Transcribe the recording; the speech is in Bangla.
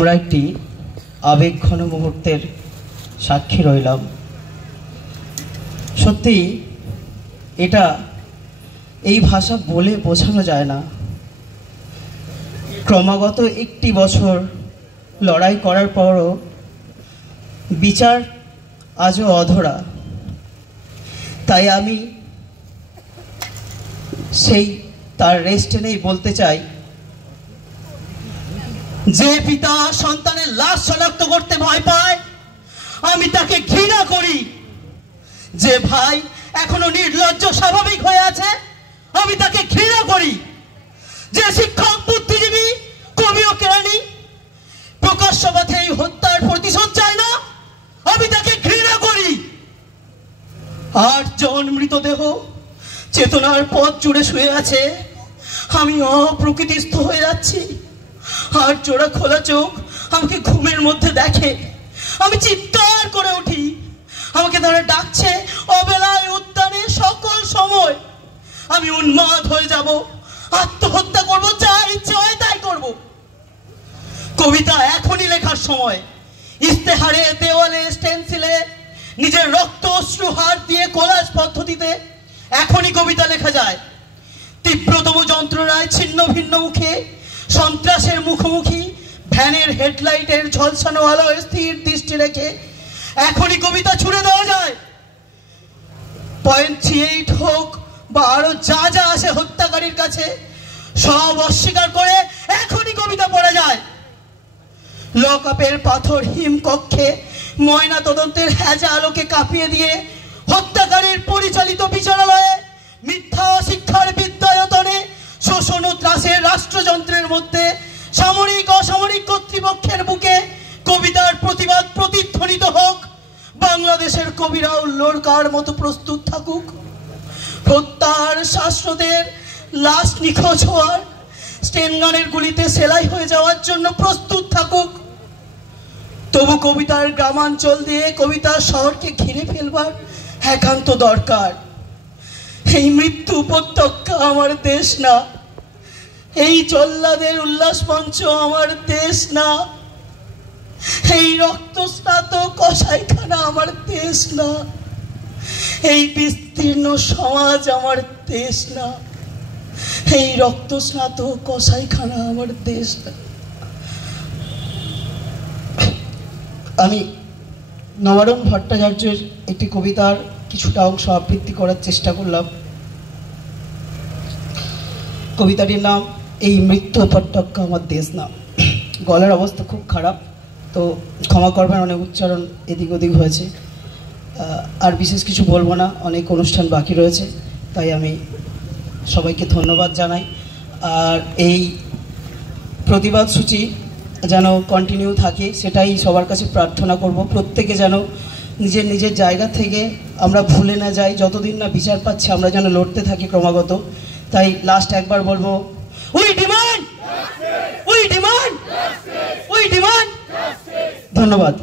আমরা একটি আবেগঘন মুহূর্তের সাক্ষী রইলাম। সত্যি এটা এই ভাষা বলে বোঝানো যায় না। ক্রমাগত একটি বছর লড়াই করার পরও বিচার আজও অধরা। তাই আমি সেই তার রেস্ট নেই বলতে চাই, যে পিতা সন্তানের লাশ শনাক্ত করতে ভয় পায় আমি তাকে ঘৃণা করি। যে ভাই এখনো নির্লজ্জ স্বাভাবিক হয়ে আছে আমি তাকে ঘৃণা করি। যে শিক্ষক, বুদ্ধিজীবী, কবি ও কেরানি প্রকাশ্য পথে এই হত্যার প্রতিশোধ চায় না আমি তাকে ঘৃণা করি। 8 জন মৃতদেহ চেতনার পথ জুড়ে শুয়ে আছে, আমি অপ্রকৃতিস্থ হয়ে যাচ্ছি। আর জোড়া খোলা চোখ আমাকে ঘুমের মধ্যে দেখে, আমি চিৎকার করে উঠি। আমাকে তারা ডাকছে অবেলায় উদ্যানে সকল সময়। আমি উন্মাদ হয়ে যাব, আত্মহত্যা করব, যা ইচ্ছে হয় তাই করব। কবিতা এখনই লেখার সময়। ইস্তেহারে, দেওয়ালে, স্টেন্সিলে নিজের রক্ত অশ্রু হাত দিয়ে কোলাজ পদ্ধতিতে এখনই কবিতা লেখা যায়। তীব্রতম যন্ত্রণায় ছিন্ন ভিন্ন মুখে সন্ত্রাসের মুখোমুখি ভ্যানের হেডলাইটের ঝলসানো আলোয় স্থির দৃষ্টি রেখে এখনই কবিতা ছুড়ে দেওয়া যায়। .38 হোক বা আরো যা যা আসে হত্যাকারীর কাছে, সব অস্বীকার করে এখনই কবিতা পড়া যায়। লকআপের পাথর হিম কক্ষে ময়না তদন্তের হ্যাজা আলোকে কাঁপিয়ে দিয়ে হত্যাকারীর পরিচালিত বিচারালয়ে মিথ্যা শিক্ষার বিদ্যায়তনে শোষণ ও ত্রাসের রাষ্ট্রযন্ত্রের মধ্যে সামরিক অসামরিক কর্তৃপক্ষের বুকে কবিতার প্রতিবাদ প্রতিধ্বনিত হোক। বাংলাদেশের কবিরাও লোরকার মতো প্রস্তুত থাকুক। হত্যার শাশ্বতের লাশ নিখোঁজ হওয়ার স্টেনগানের গুলিতে সেলাই হয়ে যাওয়ার জন্য প্রস্তুত থাকুক। তবু কবিতার গ্রামাঞ্চল দিয়ে কবিতার শহরকে ঘিরে ফেলবার একান্ত দরকার। এই মৃত্যু উপত্যকা আমার দেশ না, এই জল্লাদের উল্লাস মঞ্চ আমার দেশ না, এই রক্তস্নাত কসাইখানা আমার দেশ না, এই বিস্তীর্ণ সমাজ আমার দেশ না, এই রক্তস্নাত কসাইখানা আমার দেশ না। আমি নবারুণ ভট্টাচার্যের একটি কবিতার কিছুটা অংশ আবৃত্তি করার চেষ্টা করলাম। কবিতাটির নাম এই মৃত্যু উপত্যকা আমার দেশ না। গলার অবস্থা খুব খারাপ, তো ক্ষমা করবেন, অনেক উচ্চারণ এদিক ওদিক হয়েছে। আর বিশেষ কিছু বলবো না, অনেক অনুষ্ঠান বাকি রয়েছে, তাই আমি সবাইকে ধন্যবাদ জানাই। আর এই প্রতিবাদ সূচি যেন কন্টিনিউ থাকে সেটাই সবার কাছে প্রার্থনা করব। প্রত্যেকে যেন নিজের নিজের জায়গা থেকে আমরা ভুলে না যাই, যতদিন না বিচার পাচ্ছি আমরা যেন লড়তে থাকি ক্রমাগত। তাই লাস্ট একবার বলবো, we demand, we demand, we demand. ধন্যবাদ।